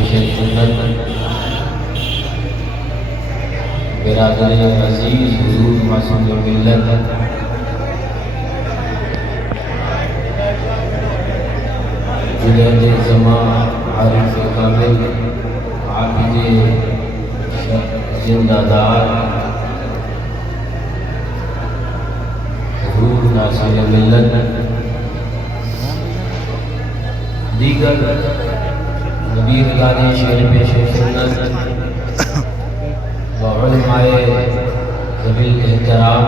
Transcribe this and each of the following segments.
پیش سنت برادر عزیز حضور معصوم ملت جنید زمان عارف کامل عابد زندہ دار حضور ناصر ملت دیگر نبی رضانی شعر پیش سنت و علماء ذوی الاحترام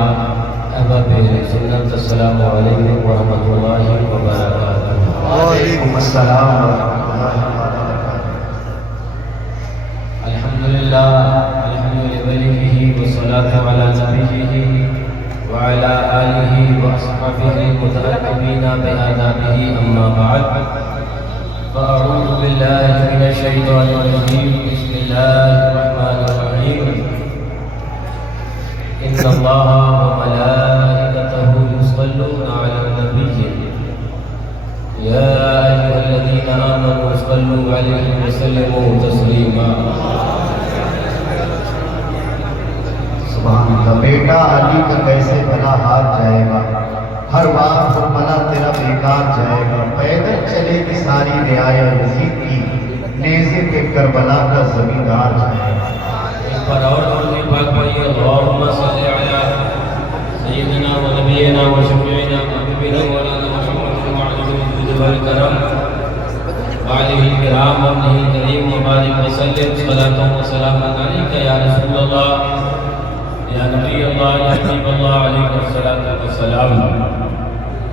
احباب سنت السلام علیکم ورحمۃ اللہ وبرکاتہ۔ وعلیکم السلام ورحمۃ اللہ وبرکاتہ۔ الحمدللہ الحمد لوليه والصلاة على نبيه وعلى آله وأصحابه المتأدبين بآدابه أما بعد فأعوذ بالله من الشيطان الرجيم بسم الله الرحمن الرحيم إن الله وملائكته يصلون على النبي يا أيها الذين آمنوا صلوا عليه وسلموا تسليما۔ سبحان اللہ۔ بیٹا علی کا کیسے بھلا ہار جائے گا، ہر بات فرمانا تیرا بیکار جائے گا، پیدل چلے گی ساری رعایا یزید کی، نیزے پہ کربلا کا زمیندار جائے گا۔ ایک بار اور درود پاک پڑھیے، اللہم صل علی سیدنا و نبینا و شفیعنا و حبیبنا مولانا محمد وعلی الجود والکرم وعلیہ الکرام وابنہ الکریم وبارک وسلم صلاۃ و سلام علیک یا رسول اللہ یا نبی اللہ یا حبیب اللہ علیہ الصلاۃ والسلام۔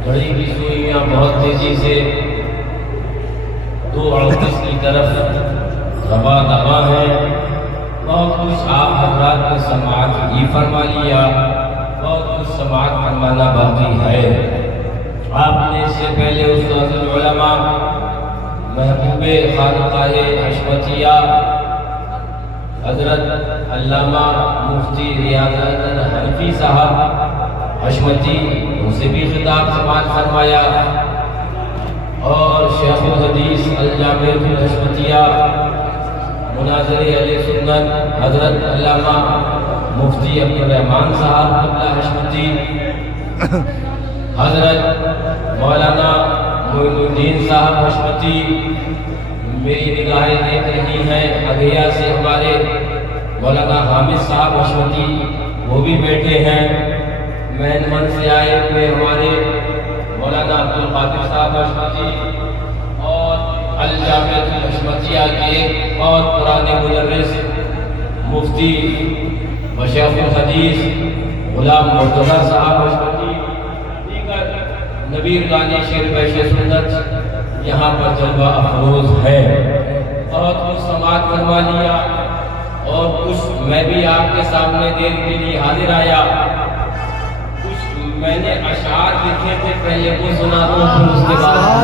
گھڑی کی سوئیاں بہت تیزی سے 2:38 کی طرف روا دوا ہیں، بہت کچھ آپ حضرات نے سماعت ہی فرما لیا، بہت کچھ سماعت فرمانا باقی ہے۔ آپ نے اس سے پہلے استاد العلماء محبوب خانقاہ حشمتیہ حضرت علامہ مفتی ریاض حنفی صاحب حشمتی ان سے بھی خطاب سماعت فرمایا، اور شیخ الحدیث الجامع الحشمتیہ مناظر اہل سنت حضرت علامہ مفتی عبد الرحمن صاحب قبلہ حشمتی، حضرت مولانا معین الدین صاحب حشمتی، میری نگاہیں دیکھ رہی ہیں اگیا سے ہمارے مولانا حامد صاحب حشمتی، وہ بھی بیٹھے ہیں۔ مین من سے آئے ہوئے ہمارے مولانا عبدالقادر صاحب حشمتی، اور الجامعۃ الحشمتیہ کے بہت پرانے مدرس مفتی و شیخ الحدیث غلام مرتضیٰ صاحب حشمتی، دیگر نبی رضانی شعر پیش سنت یہاں پر جلوہ افروز ہے۔ بہت کچھ سماعت فرما لیا، اور کچھ میں بھی آپ کے سامنے دیر کے لیے حاضر آیا۔ کچھ میں نے اشعار لکھے تھے، پہلے وہ سنا دوں پھر اس کے بعد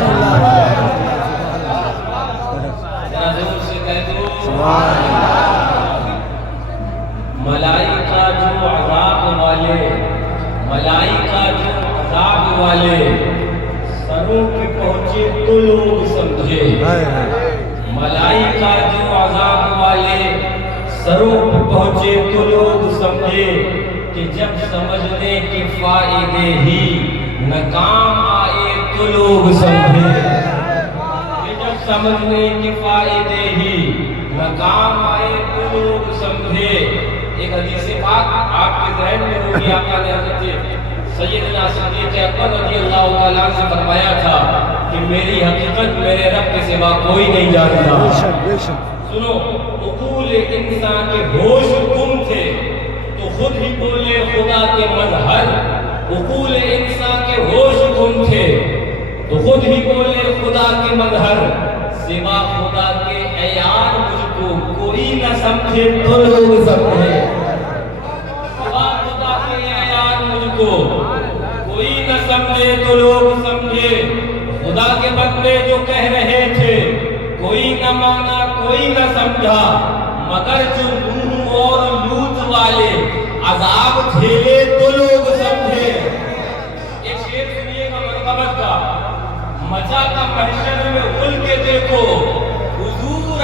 ذرا زور سے کہہ دو ملائکہ جو عذاب والے، ملائکہ جو عذاب والے، سروں پہ پہنچے تو لوگ سمجھے، ملائکہ جو عذاب والے سروں پہ پہنچے تو لوگ سمجھے، کہ جب سمجھنے کے فائدے ہی ناکام آئے تو لوگ سمجھے، کہ جب سمجھنے کے فائدے ہی ناکام آئے تو لوگ سمجھے۔ ایک حدیث پاک آپ کے ذہن میں ہوگی، آقا نے حضرت سیدنا صدیق اکبر رضی اللہ تعالیٰ عنہ سے فرمایا تھا کہ میری حقیقت میرے رب کے سوا کوئی نہیں جانتا۔ سنو، عقول انسان کے ہوش گم تھے تو خود ہی بولے خدا کے مظہر، عقول انسان کے ہوش گم تھے تو خود ہی بولے خدا کے مظہر، سوا خدا کے عیان مجھ کو کوئی نہ سمجھے تو لوگ سمجھے، سوا خدا کے عیان مجھ کو کوئی نہ سمجھے تو لوگ سمجھے۔ خدا کے بندے جو کہہ رہے تھے کوئی نہ مانا کوئی نہ سمجھا، مگر جو نوح اور لوط والے عذاب جھیلے تو لوگ سمجھے۔ ایک شعر سنیے گا مرتبت کا، مچا کا محشر میں غل کے دیکھو، حضور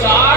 4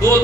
2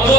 2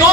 2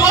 2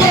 2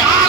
4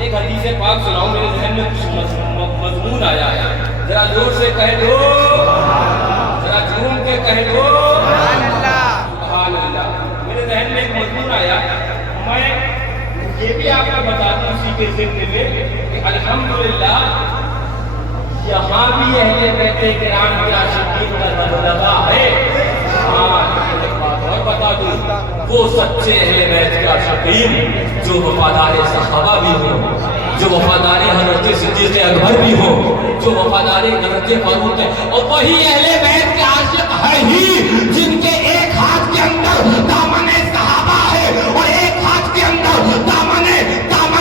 ایک حدیث پاک سناؤں، میرے ذہن میں کچھ مضمون آیا ہے، ذرا زور سے کہہ دو، ذرا جھوم کے کہہ دو سبحان اللہ۔ میرے ذہن میں ایک مضمون آیا، میں یہ بھی آپ کو بتا دوں اسی کے ذکر میں کہ الحمدللہ یہاں بھی اہل بیت کرام کے عاشقین کا دبدبہ ہے۔ ہاں ایک بات اور بتا دوں، وہ سچے اہل بیت کے عاشقین جو وفادار صحابہ بھی ہوں، جو وفادار حضرت صدیق اکبر بھی ہوں، جو وفادار حضرت فاروق ہے، اور وہی اہل بیت کے عاشق ہے ہی جن کے ایک ہاتھ کے اندر دامن صحابہ ہے اور ایک ہاتھ کے اندر دامن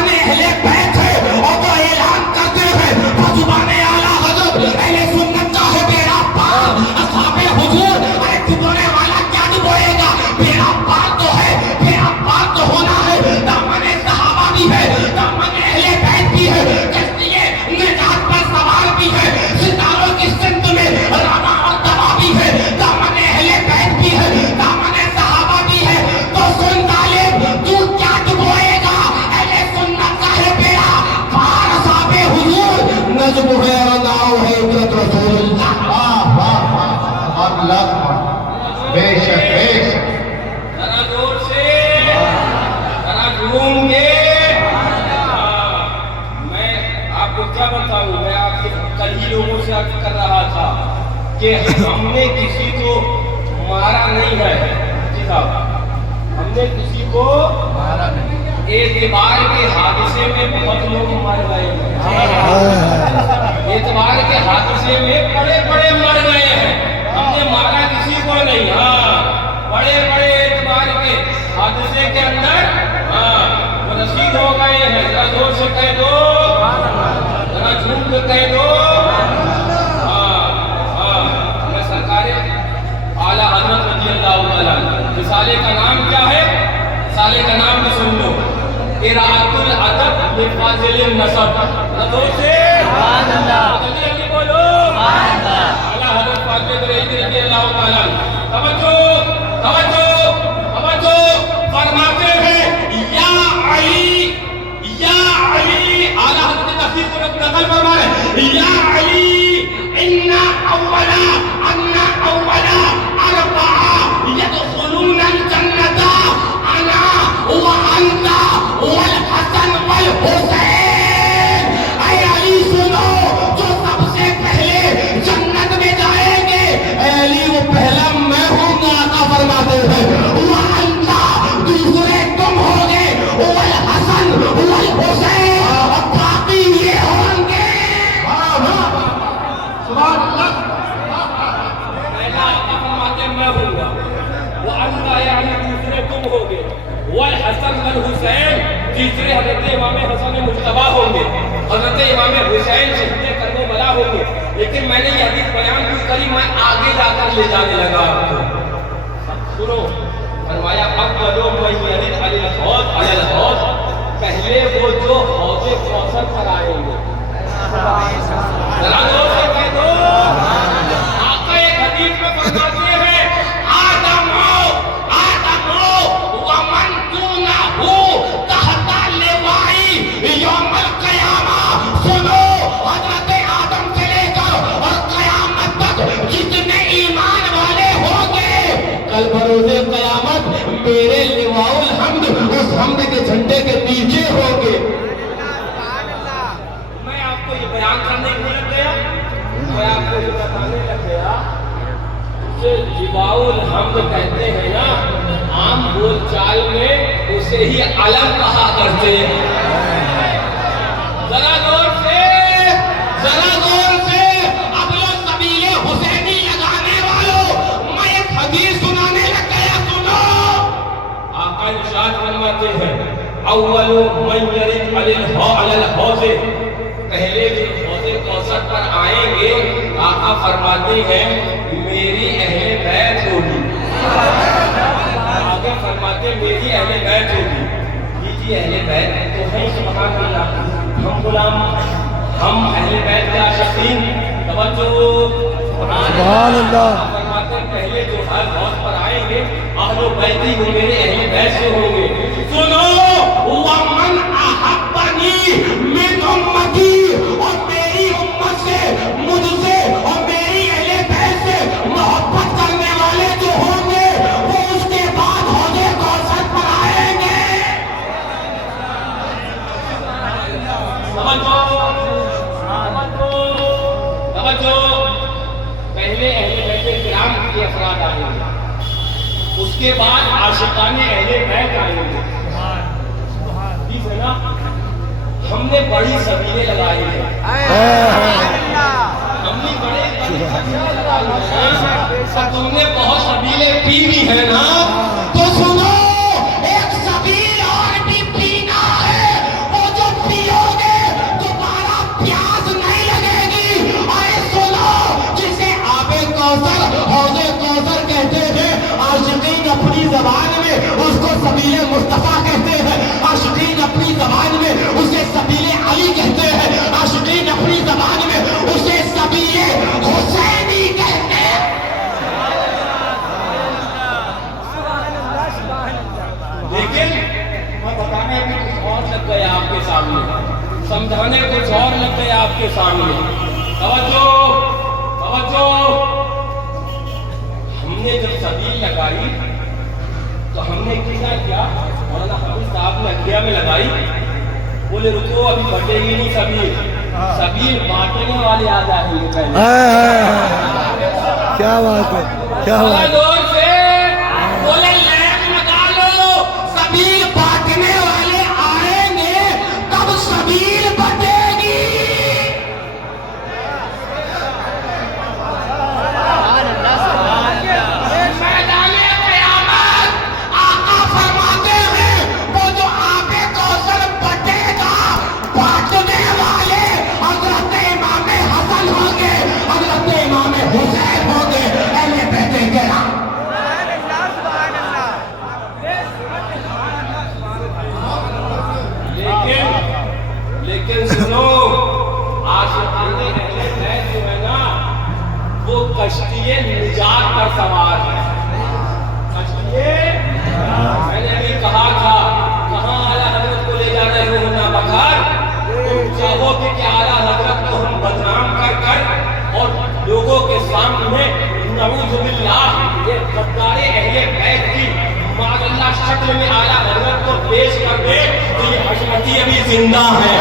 اہل بیت ہے، اور وہ اعلان کرتے ہیں بزبان اعلیٰ حضرت اہل سنت کا ہے بیڑا پار اصحاب حضور۔ ارے کتنے والا کیا بوئے گا، بیڑا پار تو ہے، بیڑا پار تو ہونا ہے، دامن صحابہ بھی ہے، دامن اہل بیت بھی ہے، کشتیے نجات پر سوار بھی ہے، ستاروں کی سمت میں رانا اور دوا بھی ہے، دامن اہل بیت بھی ہے، دامن صحابہ بھی ہے۔ تو سن طالب، تو کیا ڈبوئے گا، اہل سنت کا ہے بیڑا پار اصحاب حضور، نجم ہے رداؤ ہے عبرت رسول اللہ۔ واہ واہ واہ، اللہ بے شک بے شک۔ ذرا زور سے، ذرا جھوم کے۔ میں آپ کو کیا بتاؤں، میں آپ کے کل ہی لوگوں سے عرض کر رہا تھا کہ ہم نے کسی کو مارا نہیں ہے جی صاحب، ہم نے کسی کو مارا نہیں، اعتبار کے حادثے میں بہت لوگ مر گئے ہیں، اعتبار کے حادثے میں بڑے بڑے مر گئے ہیں، ہم نے مارا کسی کو نہیں۔ ہاں بڑے بڑے اعتبار کے حادثے کے اندر ہاں وہ رشید ہو گئے ہیں۔ ذرا زور سے کہہ دو، ذرا جھوم کے کہہ دو۔ میں سرکار اعلیٰ حضرت رضی اللہ تعالیٰ رسالے کا نام کیا ہے، رسالے کا نام بھی سن لو، قراءۃ الادب لفاضل النسب۔ ذرا زور سے سبحان اللہ، جلدی جلدی بولو سبحان اللہ۔ اعلیٰ حضرت فاطمہ رضی اللہ تعالیٰ توجہ توجہ توجہ فرماتے ہیں، یا علی یا علی، اعلیٰ حضرت تفسیر کو نقل فرما رہے ہیں، یا علی ان اولا اربعہ یدخلون الجنت انا وانت والحسن والحسین۔ اے علی سنو، جو سب سے پہلے جنت میں جائیں گے، اے علی وہ پہلا میں ہوں گا، آقا فرماتے ہیں، وانت دوسرے تم ہوگے، والحسن والحسین، اور باقی یہ ہوں گے۔ سبحان اللہ۔ پہلا آقا فرماتے ہیں میں ہوں گا، وانت یعنی دوسرے تم ہوگے، والحسن والحسین تیسرے حضرت امام حسن مجتبیٰ ہوں گے، حضرت امام حسین شہید کرنے والا ہوں گے۔ لیکن میں نے یہ حدیث بیان کیوں کری، میں آگے جا کر لے جانے لگا آپ کو۔ سنو، فرمایا اول من یرد علی الحوض، پہلے وہ جو حوض کوثر پر آئیں گے۔ ذرا زور سے کہہ دو، آقا ایک حدیث میں فرماتے ہیں، آدم ومن دونہ تحت لوائی یوم القیامہ۔ سنو، حضرت آدم سے لے کر اور قیامت تک جتنے ایمان والے ہوں گے، کل بروز قیامت میرے لواء الحمد، اس حمد کے جھنڈے کے نیچے ہوں گے۔ میں آپ کو یہ بیان کرنے کو لگ گیا، میں آپ کو یہ بتانے لگ گیا، اسے لواء الحمد کہتے ہیں نا، عام بول چال میں اسے ہی علم کہا کرتے ہیں۔ ذرا زور سے، ذرا زور سے، اب لوگ سبیل حسینی لگانے والوں، میں ایک حدیث سنانے لگ گیا، سنو۔ آقا ارشاد فرماتے ہیں، اول من یرد علی الحوض، پہلے جو حوض کوثر پر آئیں گے، آقا فرماتے ہیں میری اہل بیت ہوگی۔ آگے فرماتے میری اہل بیت ہوگی۔ یہ اہل بیت تو ہے، سبحان اللہ، ہم غلام، ہم اہل بیت کے عاشقین۔ توجہ سبحان اللہ۔ فرماتے پہلے جو ہر حوض پر آئیں گے، اہل بیت ہی وہ میرے اہل بیت سے ہوں گے۔ سنو، ومن احبنی من امتی، اور میری امت سے، مجھ سے اور میری اہل بیت سے محبت کرنے والے جو ہوں گے وہ اس کے بعد حوض کوثر پر آئیں گے۔ توجہ، پہلے اہل بیت کرام کے افراد آئیں گے، اس کے بعد عاشقان اہل بیت آئیں گے۔ ٹھیک ہے نا؟ ہم نے بڑی سبیلیں لگائی ہیں، ہم نے بڑے سبیلیں لگائی ہیں، اور تم نے بہت سبیلیں پی بھی ہیں نا، تو سنو ایک سبیل اور بھی پینا ہے، وہ جو پیو گے دوبارہ پیاس نہیں لگے گی۔ اور سنو، جسے آب کوثر، حوض کوثر کہتے ہیں، عاشقین اپنی زبان میں اس کو سبیل مصطفیٰ کہتے ہیں، عاشقین اپنی زبان میں اسے سبیل علی کہتے ہیں، عاشقین اپنی زبان میں اسے سبیل حسینی کہتے ہیں۔ لیکن میں بتانے بھی کچھ اور لگ گیا آپ کے سامنے، سمجھانے کچھ اور لگ گیا آپ کے سامنے۔ توجہ توجہ، ہم نے جب سبیل لگائی تو ہم نے کیا مولانا حافظ صاحب نے اکیا میں لگائی، بولے رکو ابھی بٹے گی نہیں سبیل، سبیل بانٹنے والے آ جائیں گے پہلے۔ کیا بات ہے، کیا بات ہے۔ زور سے بولے لیک لگا لو، سبیل بانٹنے والے آئیں گے تب سبیل بٹے گی۔ میدان قیامت آقا فرماتے ہیں وہ جو آب کوثر بٹے گا، بانٹنے والے حضرت امام حسن ہوں گے، حضرت امام حسین ہوں گے، اہل بیت کرام۔ لیکن سنو، عاشقان اہل بیت جو ہے نا وہ کشتی نجات پر سوار ہے۔ میں نے ابھی کہا تھا کہاں اعلیٰ حضرت کو لے جا رہے ہو نا بکار، تم چاہو کہ اعلیٰ حضرت کو ہم بدنام کر کر اور لوگوں کے سامنے نعوذ باللہ ایک غدار اہل بیت کی معاذ اللہ شکل میں اعلیٰ حضرت کو پیش کر دے تو یہ حشمتی ابھی زندہ ہے،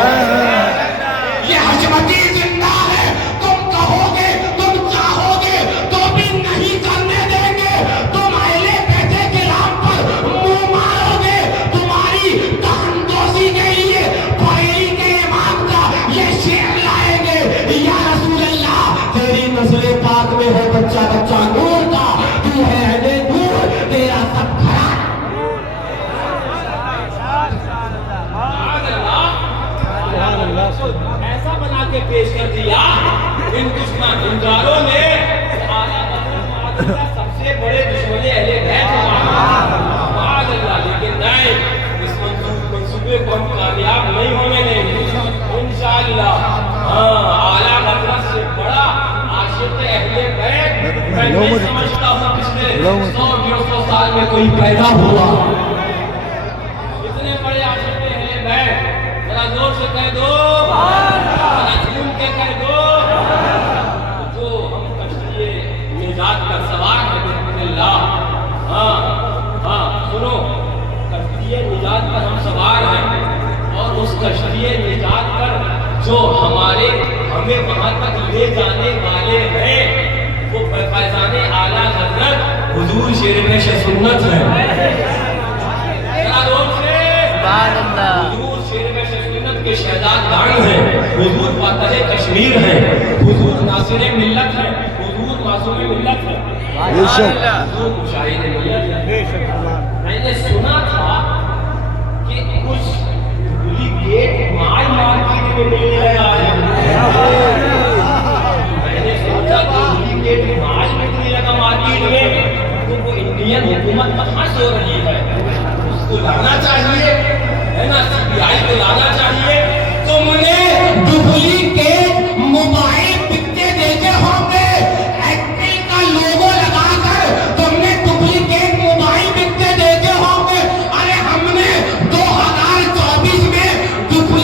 یہ حشمتی زندہ ہے۔ تم کہو گے، تم چاہو گے تو بھی نہیں کرنے دیں گے، تم اہل بیت کرام پر منہ مارو گے، تمہاری تہندوزی کے لیے بریلی کے امام کا یہ شعر لائیں گے، یا رسول اللہ تیری نسل پاک میں ہے بچہ بچہ نور کا، تو ہے اہل نور، تیرا سب گھرانہ۔ ایسا بنا کے پیش کر دیا ہندوستان ہنداروں نے سب سے بڑے دشمن اہل بیت معاذ اللہ، لیکن نہیں، اس منصوبے کو ہم کامیاب نہیں ہونے دیں گے انشاءاللہ۔ اعلیٰ حضرت سے بڑا عاشق اہل بیت میں نہیں سمجھتا ہوں پچھلے 100-150 سال میں کوئی پیدا ہوا۔ اتنے بڑے عاشق اہل بیت، ذرا زور سے کہہ دو، ذرا جھوم کے کہہ دو، جو ہم کشتی نجات پر سوار ہیں بسم اللہ۔ سنو، کشتی نجات پر ہم سوار ہیں، اور اس کشتی نجات پر جو ہمیں وہاں تک لے جانے والے ہیں وہ فیضان اعلیٰ حضرت حضور شیر پیش سنت ہے۔ ذرا زور سے حضور شیر پیش سنت کے شہزاد گان ہیں، حضور فاتح کشمیر ہیں، حضور ناصر ملت ہیں، حضور معصوم ملت ہیں، حضور مشاہد ملت ہیں۔ میں نے سنا تھا کہ کچھ ڈپلیکیٹ مال مارکیٹ میں ملنے لگا ہے، میں نے سوچا ڈپلیکیٹ مال ملنے لگا مارکیٹ میں، تو وہ انڈین حکومت کہاں سے ہو رہی ہے، اس کو لانا چاہیے، ہے نا، سی بی آئی کو لانا چاہیے۔ تم نے ڈپلیکیٹ موبائل بکتے دیکھے ہوں گے، ایپل کا لوگو لگا کر تم نے ڈپلیکیٹ موبائل بکتے دیکھے ہوں گے۔ ارے ہم نے 2024 میں ڈپلیکیٹ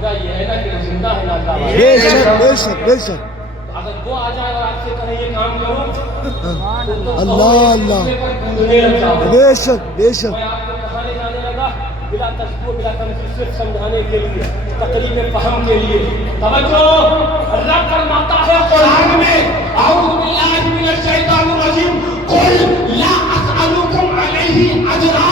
وجہ یہ ہے نا کہ وہ زندہ ہے اللہ تعالیٰ. بے شک بے شک بے شک. اگر وہ آ جائے اور آپ سے کہے یہ کام کرو تو اللہ اللہ پر کودنے لگ جاؤ. بے شک بے شک. میں آپ کو کہانے جانے لگا بلا تشبیہ بلا تمثیل صرف سمجھانے کے لیے تقریب فہم کے لیے. توجہ اللہ فرماتا ہے قرآن میں اعوذ باللہ من الشیطان الرجیم قل لا اسألکم علیہ اجرا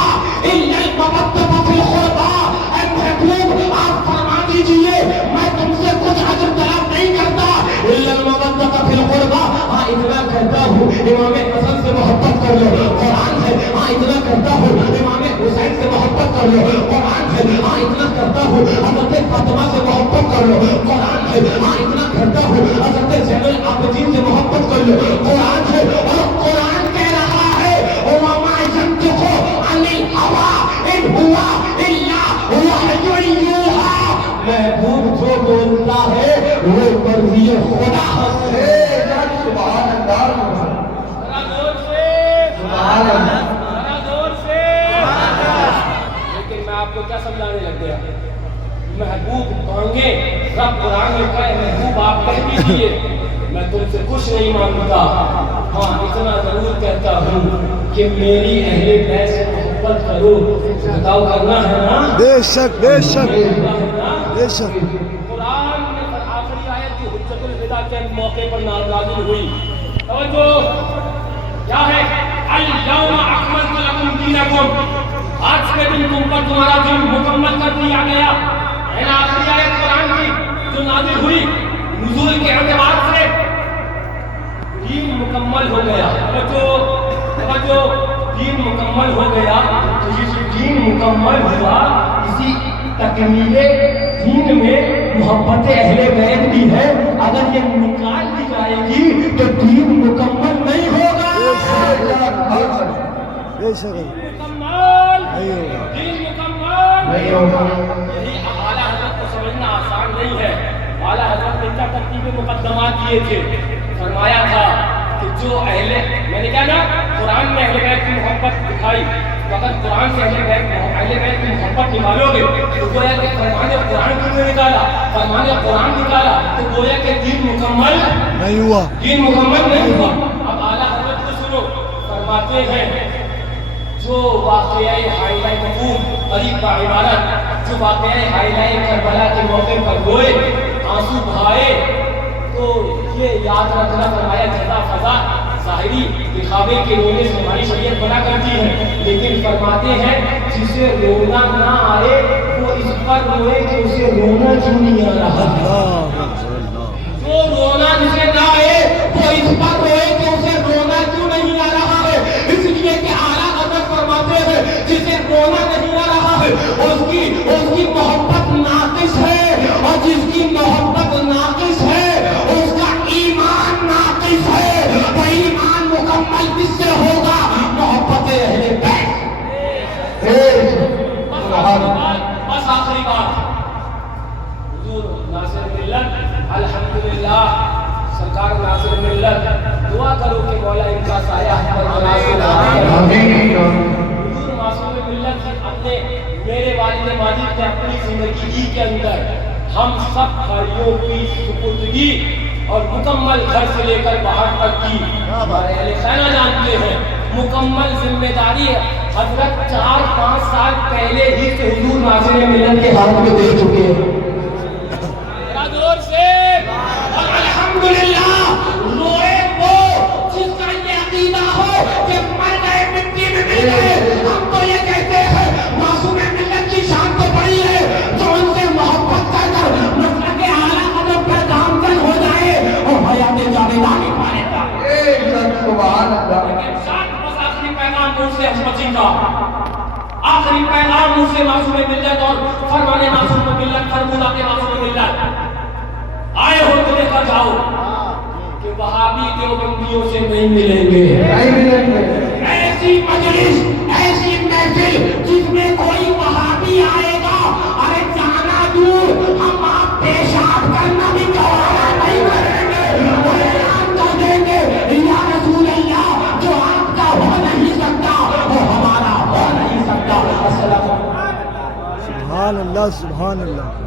الا المودۃ فی القربى. اے محبوب آپ فرما دیجئے میں تم سے کچھ اجر طلب نہیں کرتا الا المودۃ فی القربى. ہاں اتنا کہتا ہوں امام حسن سے محبت کر لو قرآن ہے. ہاں اتنا کرتا ہوں امام حسین سے محبت کر لو قرآن ہے. ہاں اتنا کرتا ہوں حضرت فاطمہ سے محبت کر لو قرآن ہے. ہاں اتنا کرتا ہوں حضرت زین العابدین سے محبت کر لو قرآن ہے. اور قرآن کہہ رہا ہے وما ينطق عن الهوى ان هو الا وحی یوحی. محبوب جو بولتا ہے وہ مرضی خدا ہے. سبحان اللہ. سبحان اللہ. لیکن میں آپ کو کیا سمجھانے لگ گیا؟ محبوب مانگے رب قرآن میں کہے محبوب آپ کہہ دیجیے میں تم سے کچھ نہیں مانگتا. ہاں اتنا ضرور کہتا ہوں کہ میری اہل بیت سے محبت کرو. بتاؤ کرنا ہے نا؟ بے شک بے شک بے شک. قرآن میں آخری آیت جو حجت الوداع کے موقع پر نازل ہوئی. توجہ کیا ہے؟ الیوم اکملت لکم دینکم. آج کے دن تم پر تمہارا دین مکمل کر دیا گیا. ہے نا آخری آیت قرآن کی جو نازل ہوئی نزول کے اعتبار سے دین مکمل ہو گیا. توجہ دین مکمل ہو گیا. تو یہ دین مکمل ہوا اسی تکمیل دین میں محبت اہل بیت بھی ہے. اگر یہ نکال دی جائے گی تو دین مکمل نہیں ہوگا. بے شک مکمل نہیں ہوگا. دین مکمل نہیں ہوگا. یہی اعلیٰ حضرت کو سمجھنا آسان نہیں ہے. اعلیٰ حضرت نے کیا ترتیب مقدمات کیے تھے. فرمایا تھا کہ جو میں نے کہا نا قرآن میں اہل بیت کی محبت دکھائی. تو اگر قرآن سے اہل بیت کی محبت نکالو گے تو گویا کہ فرمان قرآن کیوں نہیں نکالا. فرمان قرآن نکالا تو گویا کہ دین مکمل نہیں ہوا. دین مکمل نہیں ہوا. اب اعلیٰ حضرت کو سنو. فرماتے ہیں جو واقعہ حائلہ مفہوم قریب کا عبارت جو واقعہ حائلہ کربلا کے موقع پر روئے آنسو بہائے تو یہ یاد رکھنا. فرمایا جزا فضا ظاہری دکھاوے کے رونے سے ہماری شریعت منع کرتی ہے. لیکن فرماتے ہیں جسے رونا نہ آئے وہ اس پر روئے کہ اسے رونا کیوں نہیں آ رہا. جو رونا جسے نہ آئے وہ اس پر روئے کہ اسے رونا کیوں نہیں آ رہا ہے. اس لیے کہ اعلیٰ حضرت فرماتے ہیں جسے رونا نہیں آ رہا ہے اس کی محبت ناقص ہے. اور جس کی محبت ناقص ہے اس کا ایمان ناقص ہے. وہ ایمان مکمل کس سے ہوگا؟ محبت اہل بیت. بس آخری بات حضور ناصر ملت الحمدللہ سرکار ناصر ملت دعا کرو کہ مولا ان کا سایہ حضور معصوم ملت اپنے میرے والد ماجد نے اپنی زندگی کے اندر ہم سب بھائیوں کی سپردگی اور مکمل گھر سے لے کر باہر تک کی ہمارے اہل خانہ جانتے ہیں مکمل ذمہ داری ہے. حضرت 4-5 سال پہلے ہی سے حضور ناصر ملت کے ہاتھ میں دے چکے ہیں. دور سے اور الحمدللہ روئے وہ جس کا یہ عقیدہ ہو کہ مر گئے مٹی میں مل گئے. ہم تو یہ کہتے ہیں معصوم ملت کی شان تو بڑی ہے جو ان سے محبت کر کر مسلک اعلیٰ قدم پر گامزن ہو جائے اور حیات جاویدانی پا لیتا. لیکن ساتھ بس آخری پیغام مجھ سے حشمتی کا آخری پیغام مجھ سے معصوم ملت اور فرمانے معصوم ملت فرمودہ کے معصوم ملت آئے ہو تو دیکھا جاؤ کہ وہابی دیوبندیوں سے نہیں ملیں گے. ایسی مجلس ایسی محفل جس میں کوئی وہابی آئے گا ارے جانا دور ہم آپ پیشاب کرنا بھی گوارا نہیں کریں گے. وہ اعلان کر دیں گے یا رسول اللہ جو آپ کا ہو نہیں سکتا وہ ہمارا ہو نہیں سکتا. السلام علیکم. سبحان اللہ سبحان اللہ.